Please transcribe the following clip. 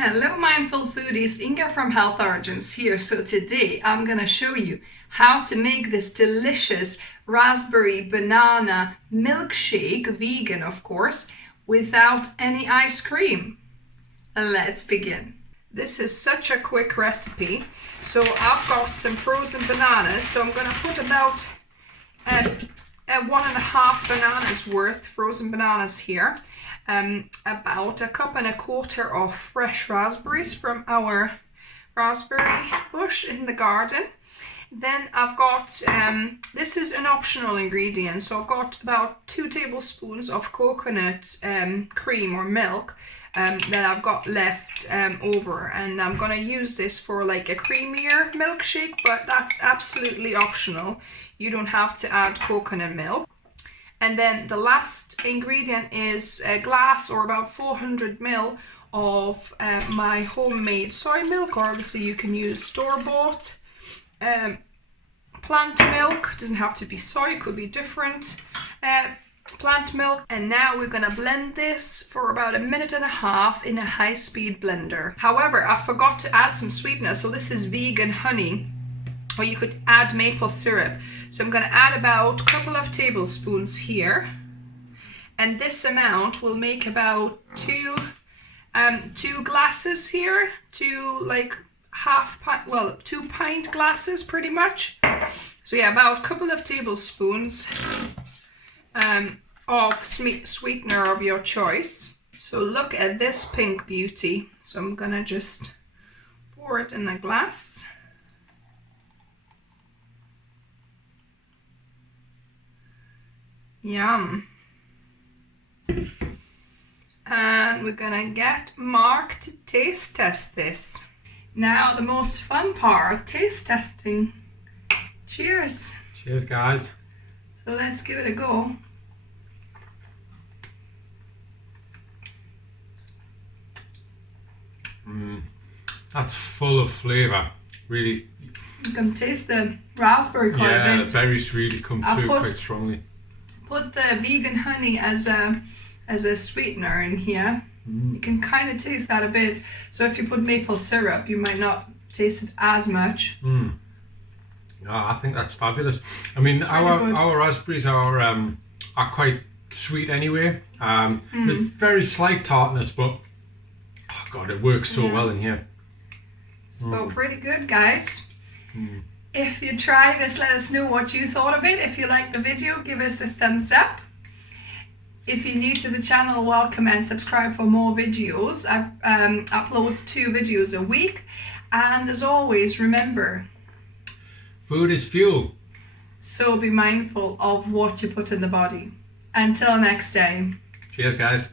Hello mindful foodies, Inga from Health Origins here. So today I'm going to show you how to make this delicious raspberry banana milkshake, vegan of course, without any ice cream. Let's begin. This is such a quick recipe. So I've got some frozen bananas, so I'm going to put about 1.5 bananas worth frozen bananas here. About 1.25 cups of fresh raspberries from our raspberry bush in the garden. Then I've got, this is an optional ingredient, so I've got about 2 tablespoons of coconut cream or milk that I've got left over, and I'm going to use this for like a creamier milkshake, but that's absolutely optional. You don't have to add coconut milk. And then the last ingredient is a glass or about 400 ml of my homemade soy milk, or obviously you can use store-bought plant milk. It doesn't have to be soy, it could be different plant milk. And now we're going to blend this for about 1.5 minutes in a high-speed blender. However, I forgot to add some sweetener, so this is vegan honey, or you could add maple syrup. So I'm going to add about a couple of tablespoons here, and this amount will make about two glasses here, 2 pint glasses pretty much. So yeah, about a couple of tablespoons of sweetener of your choice. So look at this pink beauty. So I'm going to just pour it in a glass. Yum. And we're gonna get Mark to taste test this. Now the most fun part, taste testing. Cheers. Cheers, guys. So let's give it a go. That's full of flavour. Really. You can taste the raspberry quite a bit. Yeah, the berries really come through quite strongly. Put the vegan honey as a sweetener in here. You can kind of taste that a bit. So if you put maple syrup, you might not taste it as much. No, I think that's fabulous. I mean, our raspberries are quite sweet anyway. There's very slight tartness, but oh god, it works so well in here. So pretty good, guys. If you try this, let us know what you thought of it. If you liked the video, give us a thumbs up. If you're new to the channel, welcome and subscribe for more videos. I upload 2 videos a week. And as always, remember, food is fuel. So be mindful of what you put in the body. Until next time. Cheers, guys.